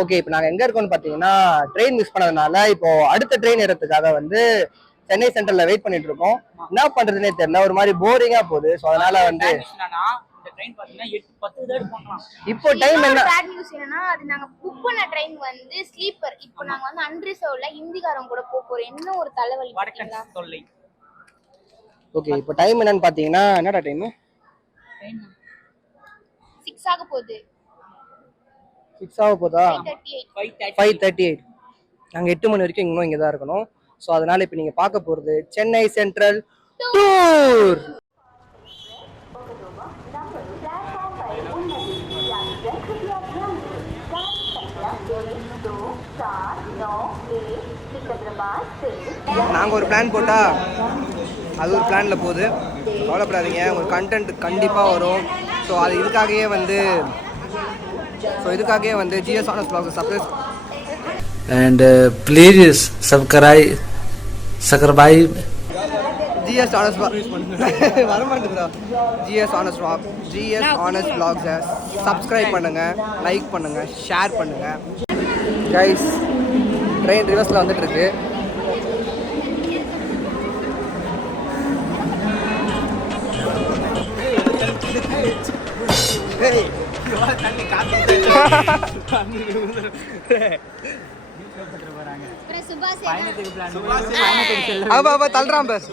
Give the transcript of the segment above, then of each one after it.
Okay, இப்போ நாங்கள் எங்கே இருக்கோம்னு பார்த்தீங்கன்னா ட்ரெயின் மிஸ் பண்ணதுனால இப்போ அடுத்த ட்ரெயின் ஏறதுக்காக வந்து சென்னை சென்ட்ரல்ல வெயிட் பண்ணிட்டு இருக்கோம். என்ன பண்றதுன்னே தெரியல, ஒரு மாதிரி போரிங்கா போகுது. ஸோ அதனால வந்து இப்போ டைம் என்ன பேட் நியூஸ் என்னன்னா, அது நாங்க புக் பண்ண ட்ரெயின் வந்து ஸ்லீப்பர். இப்போ நாங்க வந்து அன்ரிசர்வ்ல ஹிந்திகாரங்க கூட போறோம். என்ன ஒரு தலைவலி பாத்தீங்களா? ஓகே, இப்போ டைம் என்னன்னு பாத்தீங்கன்னா என்னடா டைம்? 6 ஆக போகுது. 6 ஆக போதா? 5:38. நாங்க 8 மணி வரைக்கும் இன்னும் இங்க தான் இருக்கணும். ஸோ அதனால இப்போ நீங்க பார்க்க போறது சென்னை சென்ட்ரல் டூர். நாங்க ஒரு பிளான் போட்டா அது ஒரு பிளான்ல போகுது. கவலைப்படாதீங்க, ஒரு கண்டென்ட் கண்டிப்பா வரும். ஸோ அது இதுக்காகவே வந்து GS Honest Vlogs subscribe and please subscribe GS Honest வரமாட்டேங்குதா? GS Honest Vlogs subscribe பண்ணுங்க, லைக் பண்ணுங்க, ஷேர் பண்ணுங்க. கைஸ், ட்ரெயின் ரிவர்ஸ்ல வந்துட்டு இருக்கு. தள்ளுறான் பார்.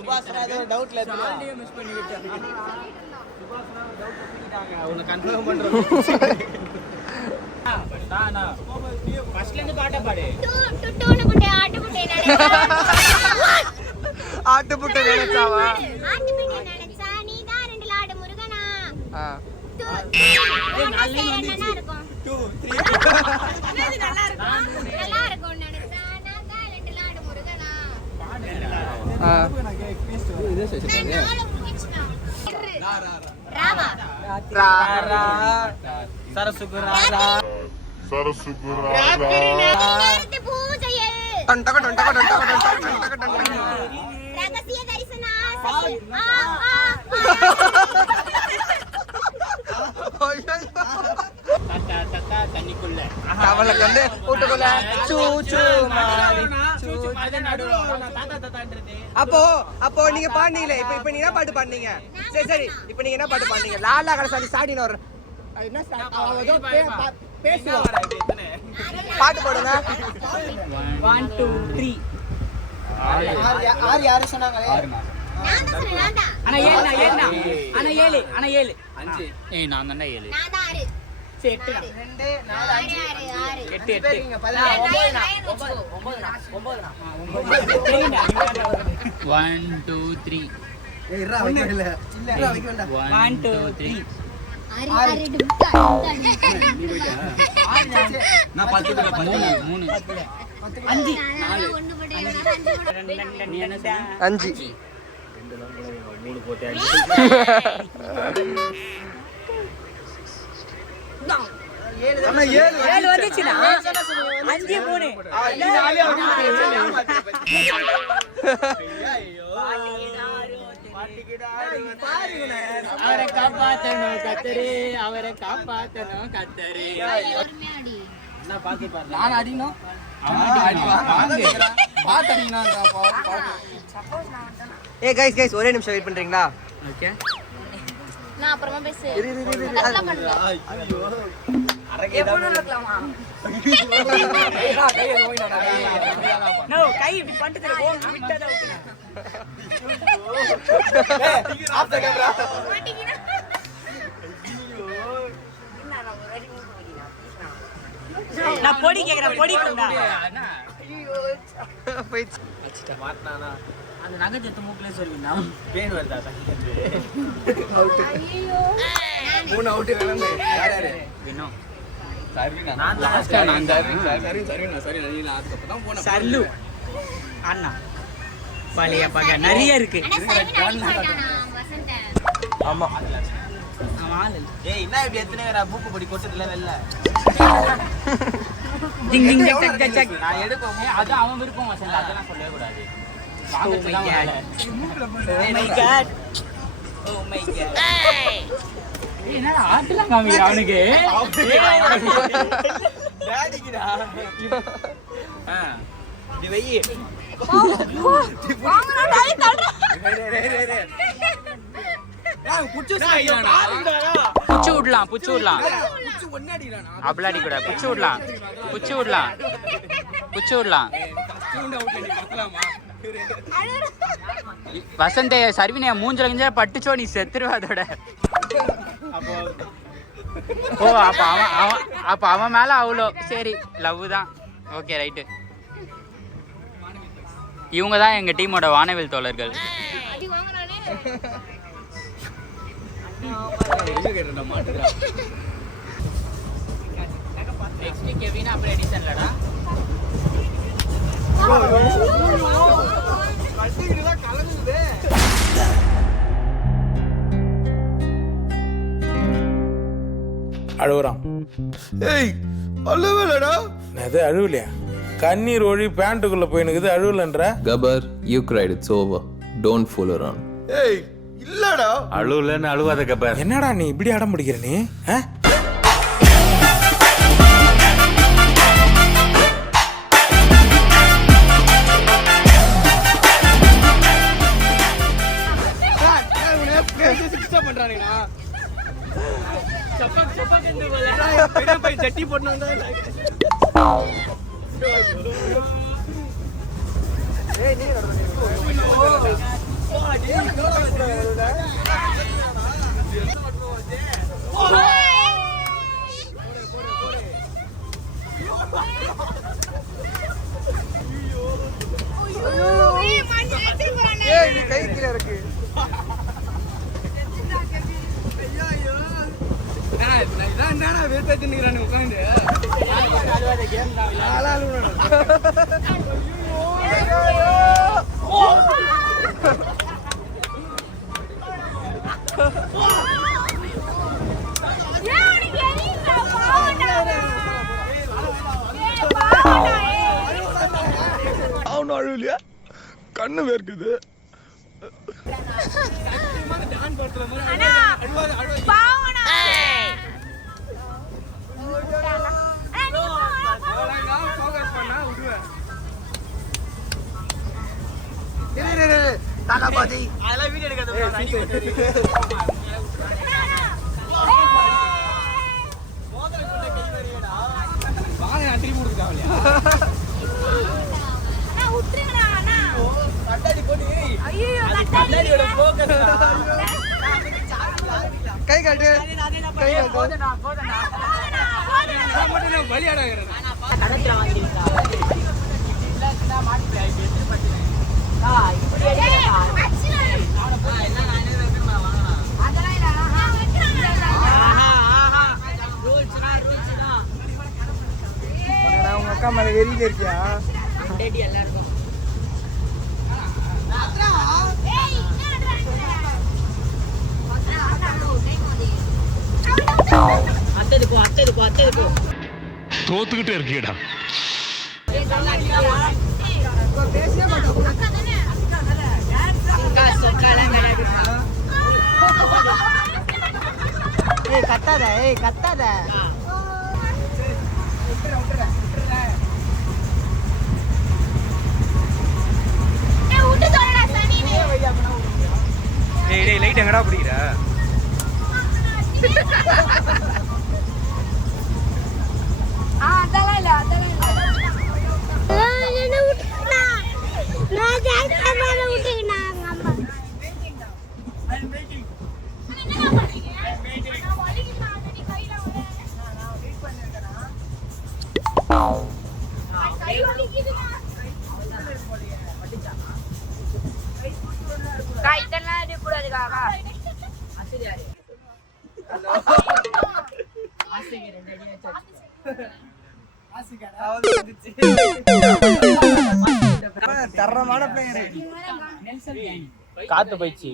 ஆட்டுப்புட்டை நினைச்சாவா? அப்போ நீங்க பாடுனீங்களே, இப்ப நீங்க என்ன பாட்டு பாடுனீங்க? சரி, இப்ப நீங்க என்ன பாட்டு பாடுனீங்க? லாலா கடைசாலி ஸ்டார்டிங் வர பேசுவோம், பாட்டு பாடுங்க. 1 2 3 யாரு சொன்னாங்க? அண்ணா 7 5 நான் தானே 7 சரி 8 1 2 3 1 2 3 அவரை காப்பாத்தணும் கத்தரே, அவரை காப்பாத்தணும் கத்தரே. நான் அடினோம் கைஸ் ஒரே நிமிஷம் வெயிட் பண்றீங்களா? ஓகே, நான் அப்புறமா பேசு. கை இப்படி பண்ணிட்டு நான் பொடி கேக்குறேன், பொடி கொண்டா. அந்த நகைச்சத்து மூக்கிலே சொல்லுவீங்க, பேன் வருதா? மூணு அவுட் யாரு? சர்லு அண்ணா பழைய பகை நிறைய இருக்கு. ஆமா, என்ன இப்படி எத்தனை பேரா பூக்கு பொடி கொட்டதுல வெல்ல டிங் டிங் டக் டக் டக் நான் எடுப்போம். அது அவன் விருப்பம் வசந்த, அதெல்லாம் சொல்லவே கூடாது. ஓ மை காட் என்ன ஆட்டலாம் காமிங்க அவனுக்கு. புச்சு விடலாம் அப்படி அடிக்கூட புச்சு விடலாம் வசந்தே சர்வினியா மூஞ்சல கிஞ்ச பட்டுச்சோ நீ செத்துருவ அதோட. ஓ அப்ப அவன் மேல அவ்வளோ சரி லவ் தான். Okay right. இவங்க தான் எங்க டீமோட வானவில் தோழர்கள். அழுவுறான். ஏய் அழுவலடா. அது அழுவலையா? கண்ணீர் ஒழி பேண்ட்டுக்குள்ள போயினுக்குது அழுவலன்ற. கபர் you cried, it's over, don't fool around. ஏய் இல்லடா. அழுவலன்னு அழுவாத கபர். என்னடா நீ இப்படி அடம் பிடிக்கிற நீ? ஜட்டி போட்டு கை கீழே இருக்கு. அழுவலையா? கண்ணு வேர்க்குது. அதெல்லாம் வீடியோ எடுக்காத. கை காட்டு உங்க அக்கா மேல வெறியில இருக்கியா? தோத்துக்கிட்டே இருக்கீடா. கத்தாத கத்தாத. லைட் எங்கடா பிடிக்கிற? தரமான பிளேயர். காத்து போயிடுச்சு.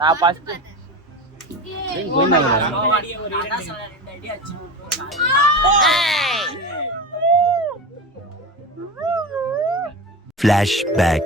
நான் ஃபர்ஸ்ட் flashback.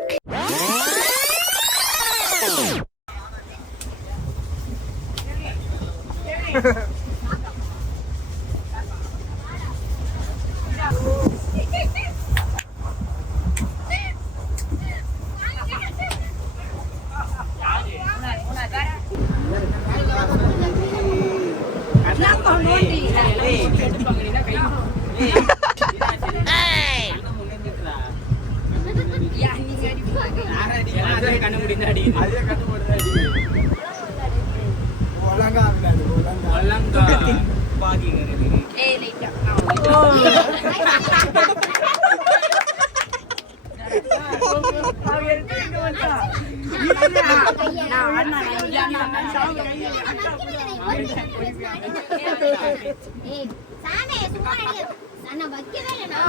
சாமே சும்மா அண்ணா வைக்கவே இல்லைண்ணா